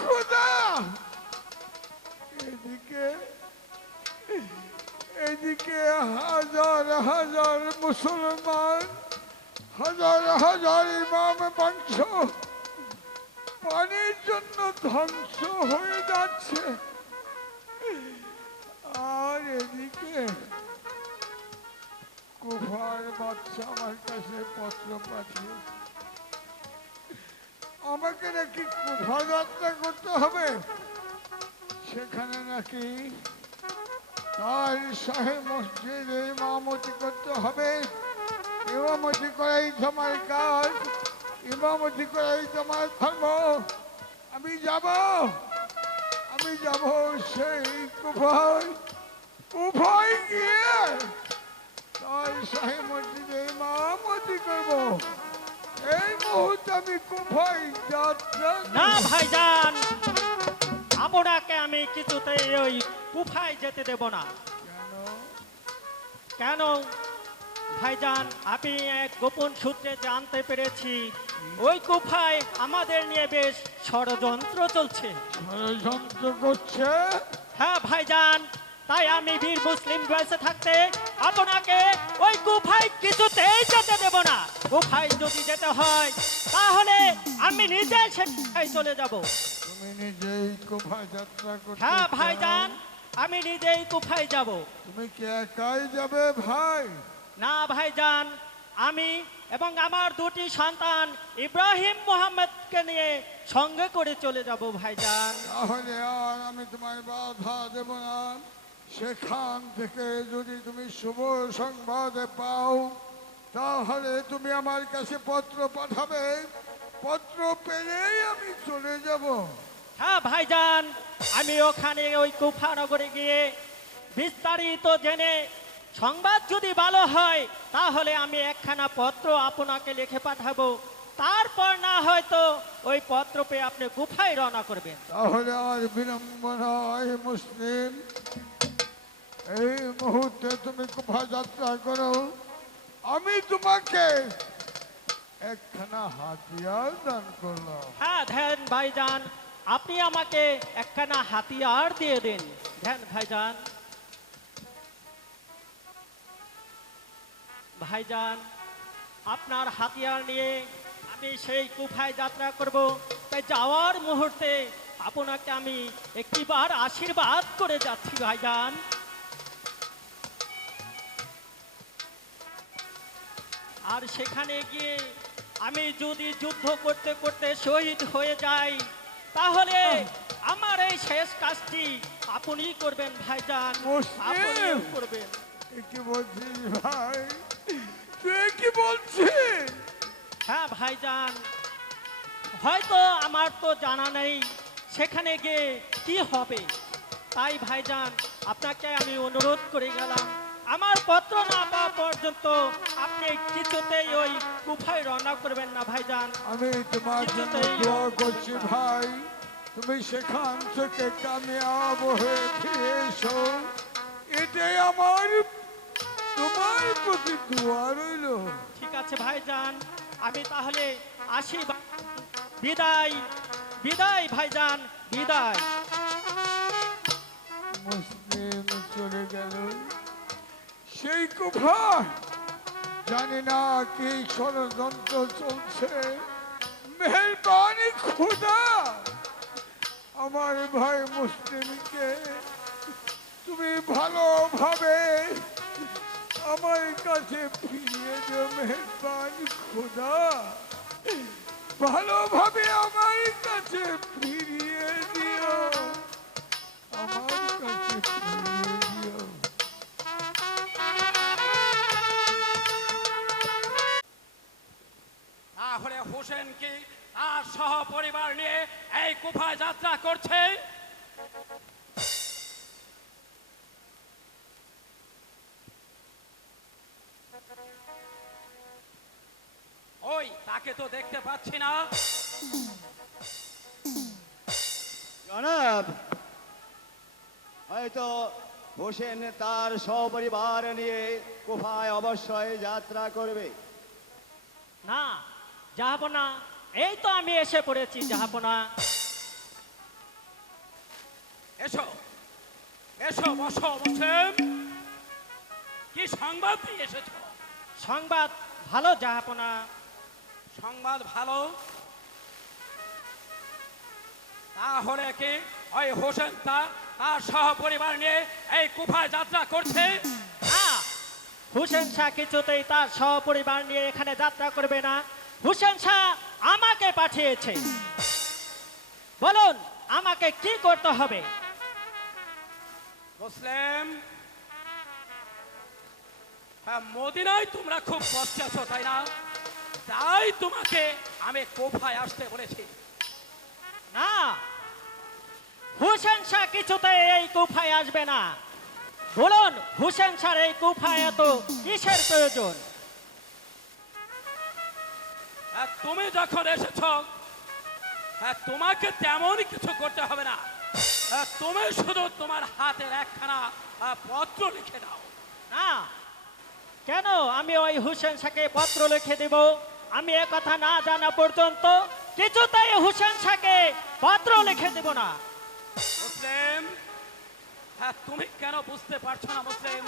খোদা। এদিকে এদিকে হাজার হাজার মুসলমান, হাজার হাজার ইমাম বংশ পানির জন্য ধ্বংস হয়ে যাচ্ছে, আর এদিকে কুফার বাচ্চা আমার কাছে পত্র পাঠিয়ে আমাকে নাকি কুফা যাত্রা করতে হবে। সেখানে নাকি তার সাহেব মসজিদে ইমামতি করতে হবে। ইমামতি করাই তোমার কাজ, ইমামতি করাই তোমার ধর্ম। আমি যাব সেই কুফায় গিয়ে তার সাহেব মসজিদে ইমামতি করব। এই মুহূর্তে আমি কুফায় যাত্রা। না ভাইজান, আপনাকে আমি কিছুতেই ওই কুফায় যেতে দেব না। কেন ভাইজান, আমি এক গোপন সূত্রে জানতে পেরেছি ওই কুফায় আমাদের নিয়ে বেশ ষড়যন্ত্র চলছে। ষড়যন্ত্র করছে? হ্যাঁ ভাইজান, তাই আমি বীর মুসলিম বেঁচে থাকতে আপনাকে ওই গুফায় কিছুতেই যেতে দেব না। গুফায় যদি যেতে হয় তাহলে আমি নিজে সেখানে চলে যাব। তুমি নিজেই গুফায় যাত্রা করতে? হ্যাঁ ভাইজান, আমি নিজেই গুফায় যাব। তুমি কি একাই যাবে ভাই? না ভাইজান, আমি এবং আমার দুটি সন্তান ইব্রাহিম মোহাম্মদকে নিয়ে সঙ্গে করে চলে যাব ভাইজান। তাহলে আর আমি তোমার বাধা দেব না। সেখান থেকে যদি তুমি শুভ সংবাদ পাও তাহলে তুমি আমার কাছে পত্র পাঠাবে। পত্র পেলেই আমি চলে যাব। হ্যাঁ ভাইজান, আমি ওখানে ওই কুফানগরে গিয়ে বিস্তারিত জেনে সংবাদ যদি ভালো হয় তাহলে আমি একখানা পত্র আপনাকে লিখে পাঠাবো। তারপর না হয়তো ওই পত্র পেয়ে আপনি গুফায় রওনা করবেন। তাহলে আর বিলম্ব নয় মুসলিম, এই মুহূর্তে তুমি গুফা যাত্রা করো। আমি তোমাকে একখানা হাতিয়ার দান করলাম। হ্যাঁ ধ্যান ভাইজান, আপনি আমাকে একখানা হাতিয়ার দিয়ে দিন। ধ্যান ভাইজান। ভাইজান, আপনার হাতিয়ার নিয়ে আমি সেই গুফায় যাত্রা করব। তাই যাওয়ার মুহূর্তে আপনাকে আমি একটিবার আশীর্বাদ করে যাচ্ছি ভাইজান। আর সেখানে গিয়ে আমি যদি যুদ্ধ করতে করতে শহীদ হয়ে যাই তাহলে আমার এই শেষ কাজটি আপনি করবেন ভাইজান, আপনি করবেন। কি বলছিস ভাই? তুই কি বলছিস? হ্যাঁ ভাইজান, হয়তো আমার তো জানা নেই সেখানে গিয়ে কি হবে। তাই ভাইজান আপনাকে আমি অনুরোধ করে গেলাম, আমার পত্র না পাওয়া পর্যন্ত আপনি কিছুতেই ওই গুফায় রওনা করবেন না ভাইজান। আমি তোমার জন্য দোয়া করছি ভাই, তুমি সেখান থেকে কামিয়াব হয়ে ফিরে এসো। এটাই আমার তোমার প্রতি দোয়া রইল। ঠিক আছে ভাইজান, আমি তাহলে আসি। বিদায় বিদায় ভাইজান, বিদায়। মুসলিম চলে গেল সেই গুফা। জানি না কি ষড়যন্ত্র চলছে। মেহেরবানি খোদা, আমার ভাই মুসলিমকে তুমি ভালোভাবে আমার কাছে ফিরিয়ে দিও। মেহেরবানি খোদা, ভালোভাবে আমার কাছে ফিরিয়ে দিও, আমার কাছে ফিরিয়ে দিও। তাহলে হোসেন কি তার সহ পরিবার নিয়ে এই গুফায় যাত্রা করছে? ওই তাকে তো দেখতে পাচ্ছি না। জনাব, হয়তো হোসেন তার সপরিবার নিয়ে গুফায় অবশ্যই যাত্রা করবে। না যাবো না, এই তো আমি এসে পড়েছি, যাবো না। এসো এসো, বসো মুসলিম। কি সংবাদ নিয়ে এসেছো? সংবাদ ভালো জাহাপনা। সংবাদ ভালো? তাহলে কি ওই হোসেন তার সহপরিবার নিয়ে এই কুফায় যাত্রা করছে? না, হুসেন শাহ কিছুতেই তার সহপরিবার নিয়ে এখানে যাত্রা করবে না। হুসেন শাহ আমাকে পাঠিয়েছে। বলুন আমাকে কি করতে হবে? মুসলিম, হ্যাঁ, মদিনায় তোমরা খুব কষ্টে আছো তাই না? তাই তোমাকে আমি কুফায় আসতে বলেছি। না, হুসেন শাহ কিছুতেই এই কুফায় আসবে না। বলুন হুসেন শাহ এই কুফায় এত কিসের প্রয়োজন? তুমি যখন এসেছো, তোমাকে তেমন কিছু করতে হবে না। তুমি শুধু তোমার হাতের একখানা পত্র লিখে দাও। না, কেন আমি ওই হুসেন শাহকে পত্র লিখে দেব? আমি এ কথা না জানা পর্যন্ত কিছুতেই হুসেন শাহকে পত্র লিখে দেব না। মুসলিম, তুমি কেন বুঝতে পারছো না মুসলিম?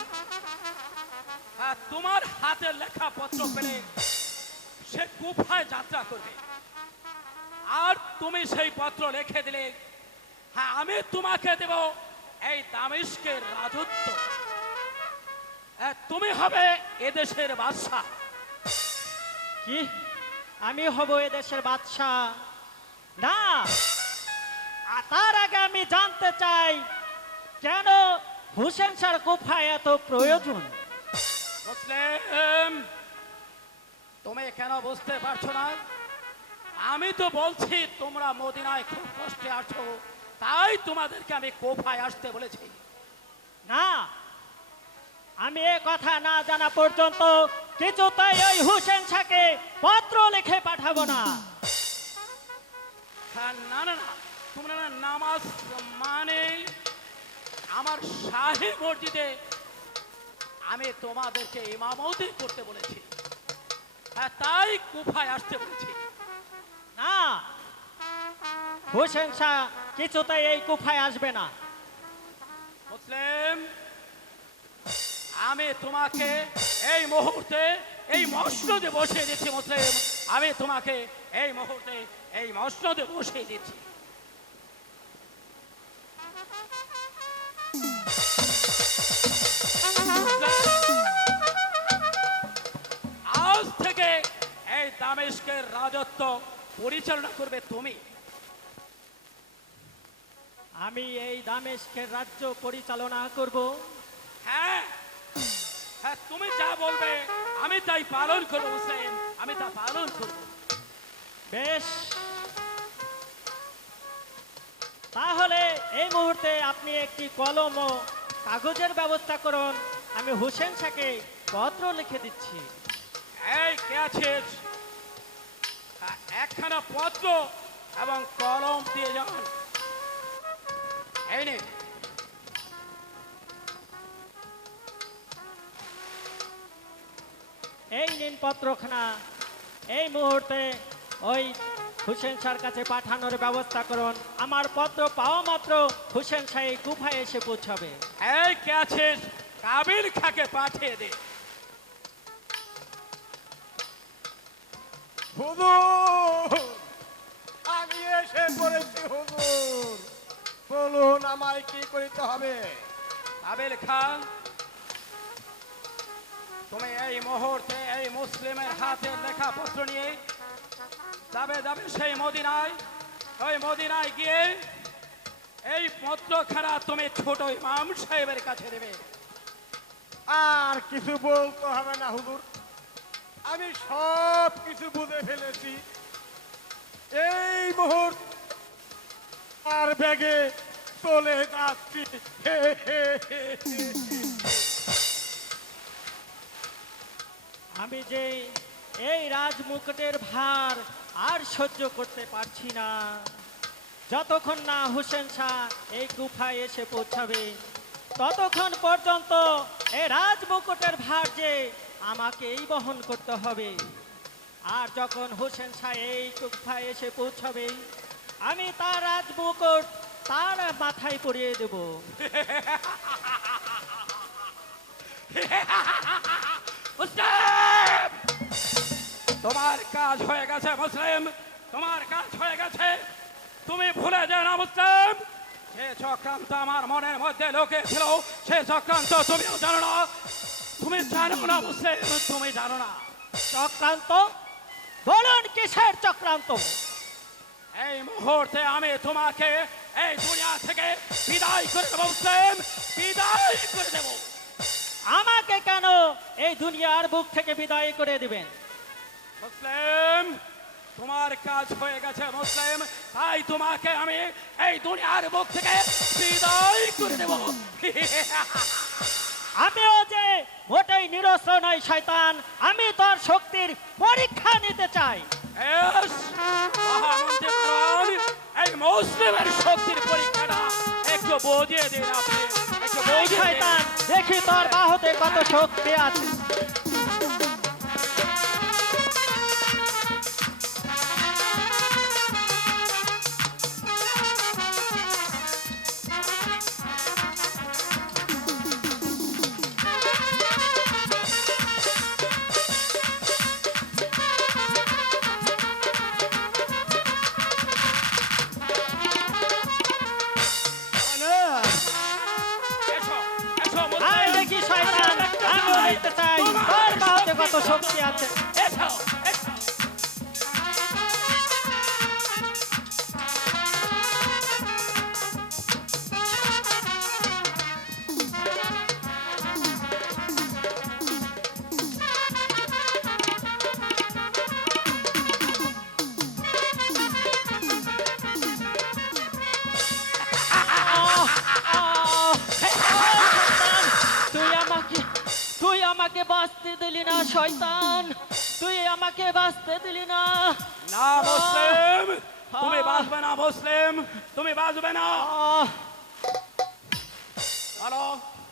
তোমার হাতের লেখা পত্র পেলে সে কুফায় যাত্রা করবে, আর তুমি সেই পত্র লিখে দিলে আমি তোমাকে দেব এই দামেস্কের রাজত্ব। তুমি হবে এদেশের বাদশাহ। কি আমি হব এদেশের বাদশাহ? না, তার আগে আমি জানতে চাই কেন হুসেন শাহর কুফায় এত প্রয়োজন? মুসলিম, তুমি কেন বুঝতে পারছো না? আমি তো বলছি তোমরা মদিনায় খুব কষ্টে আছো, তাই তোমাদেরকে আমি কুফায় আসতে বলেছি। না, আমি এ কথা না জানা পর্যন্ত কিছুতেই ওই হুসেন শাহকে পত্র লিখে পাঠাবো না। না না না, তোমরা না নামাজ মানে আমার শাহী মসজিদে আমি তোমাদেরকে ইমামতি করতে বলেছি, তাই কুফায় আসতে বলেছি। না, হুসেন শাহ কিছুতেই এই কুফায় আসবে না। মুসলিম, আমি তোমাকে এই মুহূর্তে এই মসনদে বসিয়ে দিচ্ছি। মুসলিম, আমি তোমাকে এই মুহূর্তে এই মসনদে বসিয়ে দিচ্ছি। আজ থেকে এই দামেস্কের রাজত্ব পরিচালনা করবে তুমি। আমি এই দামেস্কের রাজ্য পরিচালনা করব। হ্যাঁ হ্যাঁ, তুমি যা বলবে আমি তাই পালন করবো মুসলিম, আমি তা পালন করবো। বেশ, তাহলে এই মুহূর্তে আপনি একটি কলম ও কাগজের ব্যবস্থা করুন। আমি হুসেন শাহকে পত্র লিখে দিচ্ছি। এই কে আছিস? একখানা পত্র এবং কলম দিয়ে যান। এই নে। এই নিন পত্রখানা। এই মুহূর্তে ওই হুসেন শাহর কাছে পাঠানোর ব্যবস্থা করুন। আমার পত্র পাওয়া মাত্র হুসেন শাহ এই কুফায় এসে পৌঁছাবে। এই কে আছিস? কাবিল খাকে পাঠিয়ে দে। হুজুর, আমি এসে পড়েছি হুজুর। বলুন আমায় কি করিতে হবে? কাবিল খান, তুমি এই মুহূর্তে এই মুসলিমের হাতে লেখা পত্র নিয়ে যাবে সেই মদিনায়। ওই মদিনায় গিয়ে এই পত্রখানা তুমি ছোট ইমাম সাহেবের কাছে দেবে। আর কিছু বলতে হবে না হুজুর, আমি সব কিছু বুঝে ফেলেছি। এই মুহূর্ত আর ব্যাগে চলে যাচ্ছি। আমি যে এই রাজমুকুটের ভার আর সহ্য করতে পারছি না। যতক্ষণ না হুসেন শাহ এই গুফায় এসে পৌঁছাবে ততক্ষণ পর্যন্ত এই রাজমুকুটের ভার যে আমাকেই বহন করতে হবে। আর যখন হুসেন শাহ এই গুফায় এসে পৌঁছাবে আমি তার রাজমুকুট তার মাথায় পরিয়ে দেব। মুসলিম, তোমার কাজ হয়ে গেছে মুসলিম, তোমার কাজ হয়ে গেছে। তুমি ভুলে যাও না মুসলিম, সে চক্রান্ত আমার মনের মধ্যে লোকে ছিল, সে চক্রান্ত তুমিও জানো না। তুমি জানো না মুসলিম, তুমি জানো না। চক্রান্ত? বলুন কিসের চক্রান্ত? এই মুহূর্তে আমি তোমাকে এই দুনিয়া থেকে বিদায় করে দেবো মুসলিম, বিদায় করে দেবো। আমাকে কেন এই দুনিয়ার বুক থেকে বিদায় করে দিবেন? মুসলিম, তোমার কাজ হয়ে গেছে মুসলিম, তাই তোমাকে আমি এই দুনিয়ার বুক থেকে বিদায় করে দেব। আমিও যে মোটেই নিরস্ত্র নই শয়তান, আমি তোর শক্তির পরীক্ষা নিতে চাই। এস, মহামন্ত্রী মহারাজ, এই মুসলিমের শক্তির পরীক্ষাটা একটু বুঝিয়ে দিন আপনি, একটু এই বুঝিয়ে দিন। শয়তান, দেখি তোর বাহুতে কত শক্তি আছে। জনাব, এসো, এসো আয় মুসলিম, দেখি শয়তান, আমিও দেখতে চাই তোর বাহুতে কত শক্তি আছে। এসো, এসো। আহ, আহ, শয়তান, তুই আমাকে বাঁচতে দিলি না শয়তান, তুই আমাকে বাঁচতে দিলি না। না মুসলিম, তুমি বাঁচবে না মুসলিম, তুমি বাঁচবে না। আহ, হলো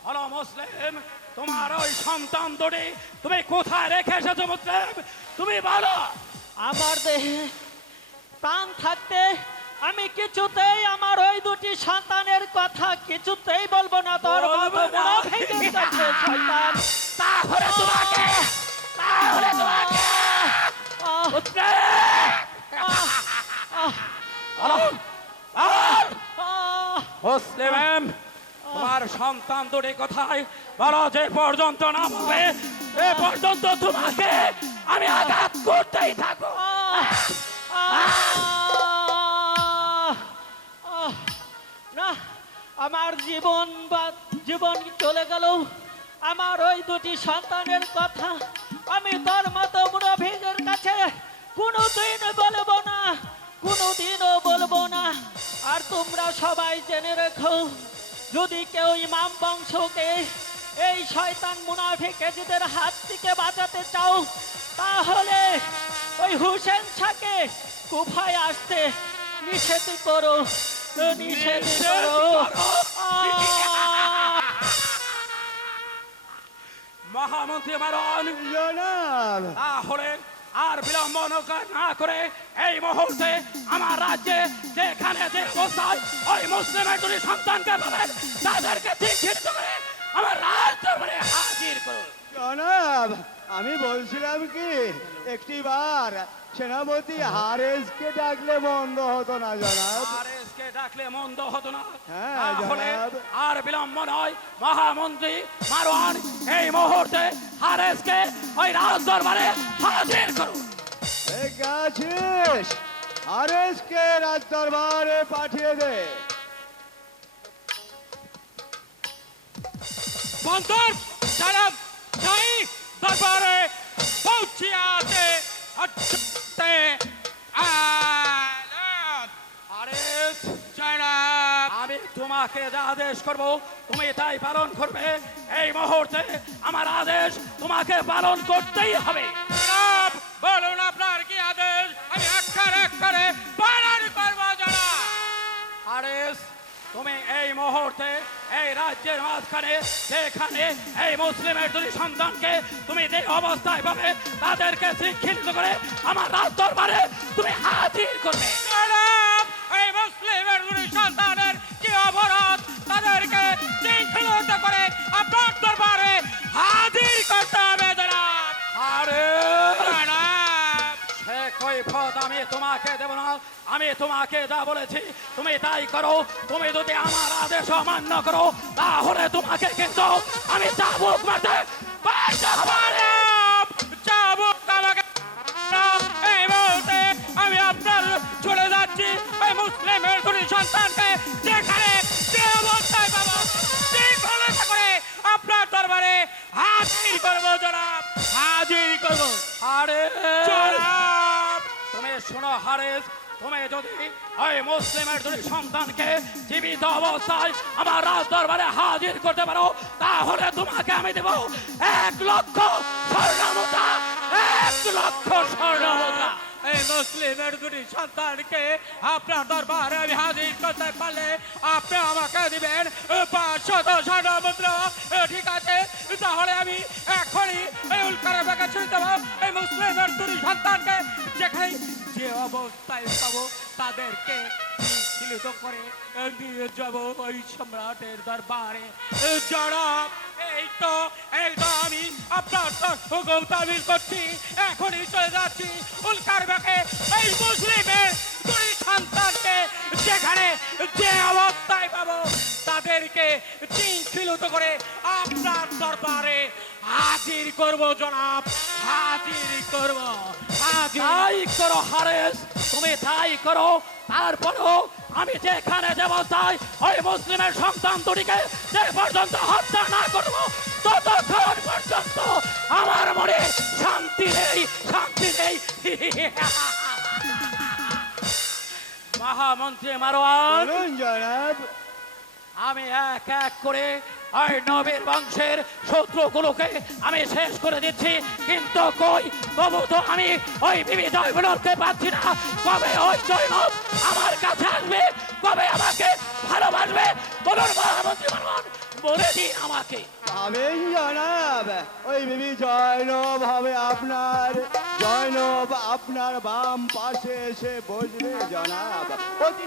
হলো মুসলিম, তোমার ওই সন্তান দুটি তুমি কোথায় রেখে এসেছো মুসলিম, তুমি বলো। আমার দেহে প্রাণ থাকতে আমি কিছুতেই আমার ওই দুটি সন্তানের কথা কিছুতেই বলবো না। তোর বলবে মতো না? মুনাফিকের কাছে শয়তান। তাহলে তোমাকে, তাহলে তোমাকে আহ, মুসলিম, আহ, আহ, বলো, বলো। আহ, মুসলিম, তোমার সন্তান দুটি কোথায় বলো, যে পর্যন্ত না বলবে এ পর্যন্ত তোমাকে আমি আঘাত করতেই থাকবো। আহ, আহ, না, আমার জীবন চলে গেল, আমার ওই দুটি সন্তানের কথা আমি তোর মতো মুনাফিকের কাছে কোনোদিন বলবো না, কোনোদিনও বলবো না। আর তোমরা সবাই জেনে রেখো, যদি কেউ ইমাম বংশকে এই শয়তান মুনাফিক এজিদের হাত থেকে বাঁচাতে চাও, তাহলে ওই হুসেন শাহকে কুফায় আসতে নিষেধ করো, নিষেধ করো। আহ! মহামন্ত্রী মারণ, জনাব, তাহলে আর বিলম্ব না করে এই মুহূর্তে আমার রাজ্যে যেখানে যে অবস্থায় ওই মুসলিমের দুটি সন্তানকে পাবেন তাদেরকে চিহ্নিত করে আমার রাজ্য মানে হাজির করুন। জনাব, আমি বলছিলাম কি একটিবার সেনাপতি হারেসকে ডাকলে মন্দ হতো না জনাব। আরএসকে ডাকলে মন্দ হতো না। হ্যাঁ, তাহলে জনাব। আর বিলম্ব নয়, মহামন্ত্রী মারওয়ান এই মুহূর্তে আরএসকে ওই রাজ দরবারে হাজির করুন। ঠিক আছিস, হারেসকে রাজ দরবারে পাঠিয়ে দে। বন্দর জনাব শাহী দরবারে পৌঁছিয়াছে হচ্ছে আরেস জনাব, আমি তোমাকে যা আদেশ করব তুমি তাই পালন করবে। এই মুহূর্তে আমার আদেশ তোমাকে পালন করতেই হবে। জনাব বলুন আপনার কি আদেশ, আমি অক্ষরে পালন করব জনাব। আরেস, তুমি এই মুহূর্তে এই রাজ্যের মাঝখানে যেখানে এই মুসলিমের দুই সন্তানকে তুমি যে অবস্থায় পাবে তাদেরকে শৃঙ্খলিত করে আমার রাজ দরবারে তুমি হাজির করবে। এই মুসলিমের দুই সন্তানের আমি তোমাকে যা বলেছি তুমি তাই করো। তুমি যদি আমার আদেশ অমান্য করো তাহলে তোমাকে কিন্তু আমি চাবুক মারতে বাধ্য করব। চাবুক আমাকে এই মুহূর্তে আমি আপনার চলে যাচ্ছি এই মুসলিমের দুটি সন্তানকে যেখানে যে অবস্থায় পাবো শৃঙ্খলতা করে আপনার দরবারে হাজির করবো জনাব, হাজির করবো আরে জনাব। তুমি শোনো হারেস, তুমি যদি ওই মুসলিমের দুই সন্তানকে জীবিত অবস্থায় আমার রাজ দরবারে হাজির করতে পারো তাহলে তোমাকে আমি দেব 1,00,000 স্বর্ণমুদ্রা, 1,00,000 স্বর্ণমুদ্রা। এই মুসলিমের দুটি সন্তানকে আপনার দরবারে আমি হাজির করতে পারলে আপনি আমাকে দিবেন 500 স্বর্ণমুদ্রা। ঠিক আছে, তাহলে আমি এখনই এই উল্কারের ব্যাগে ছেড়ে দেবো এই মুসলিমের দুটি সন্তানকে যেখানে যে অবস্থায় পাবো তাদেরকে নিষ্ক্রিয় করে নিয়ে যাব ওই সম্রাটের দরবারে। জনাব, এই তো আমি আপনার হুকুম তামিল করছি, এখনই চলে যাচ্ছি উল্কার ব্যাগে এই মুসলিমের দুই সন্তানকে যেখানে যে অবস্থায় পাবো তাদেরকে শৃঙ্খলিত করে আপনার দরবারে হাজির করব জনাব, হাজির করব, হাজির। তাই করো হারেস, তুমি তাই করো। তারপরও আমি যেখানে দেব তাই ওই মুসলিমের সন্তান দুটিকে যে পর্যন্ত হত্যা না করব ততক্ষণ পর্যন্ত আমার মনে শান্তি নেই, শান্তি নেই। মহামন্ত্রী মারওয়ান, বলুন জনাব। আমি এক এক করে ওই নবীর বংশের শত্রুগুলোকে আমি শেষ করে দিচ্ছি, কিন্তু কই তবু তো আমি ওই বিবি জয়নবকে পাচ্ছি না। কবে ওই জয়নব আমার কাছে আসবে, কবে আমাকে ভালোবাসবে বলুন মহামন্ত্রী মারওয়ান, বলে দিন আমাকে। পাবেন জনাব, ওই বিবি জয়নব হবে আপনার, জয়নব আপনার বাম পাশে এসে বসবে জনাব, অতি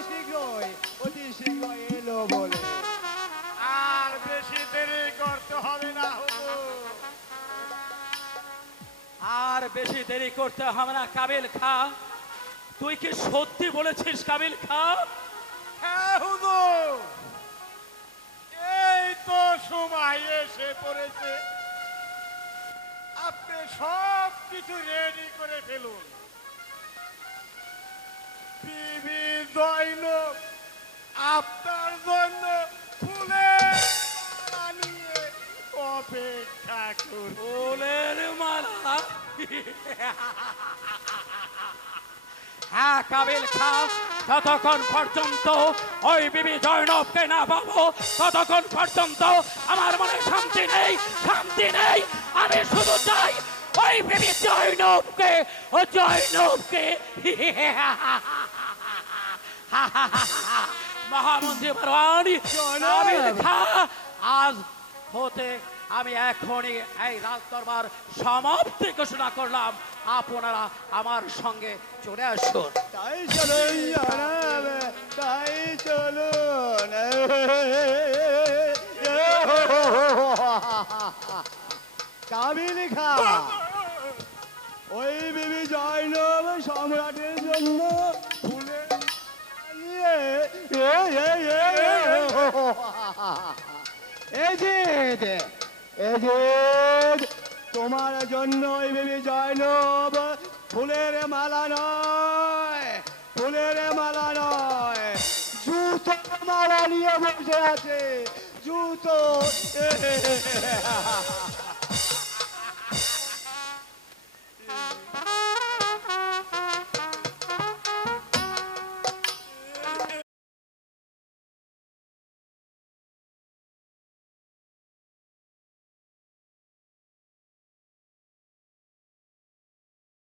শীঘ্রই এলো বলে। আর বেশি দেরি করতে হবে না হুজুর। আর বেশি দেরি করতে হবে না কাবিল খা। তুই কি সত্যি বলেছিস কাবিল খা? হ্যাঁ হুজুর, এই তো সময় এসে পড়েছে, আপনি সব কিছু রেডি করে ফেলুন। বিবি জয়নব আপনার জন্য ফুলের মালা নিয়ে অপেক্ষা করুন। ফুলের মালা? হ্যাঁ কাবিল খা, ততক্ষণ পর্যন্ত ওই বিবি জয়নবকে না পাবো ততক্ষণ পর্যন্ত আমার মনে শান্তি নেই, শান্তি নেই। আমি শুধু চাই ওই বিবি জয়নবকে, ও জয়নবকে। মহামন্ত্রী মারওয়ান, কাবিল খা, আজ হতে আমি এখনই এই রাজদরবার সমাপ্তি ঘোষণা করলাম। আপনারা আমার সঙ্গে চলে আসুন। তাই চলুন জনাব, তাই চলুন। কাবিল খা, ওই বিবি জয়নব সম্রাটের জন্য ফুলের মালা নিয়ে তোমার জন্য ওই বিবি জয়নব ফুলের মালা নয়, ফুলের মালা নয়, জুতো মালা নিয়ে বসে আছে, জুতো।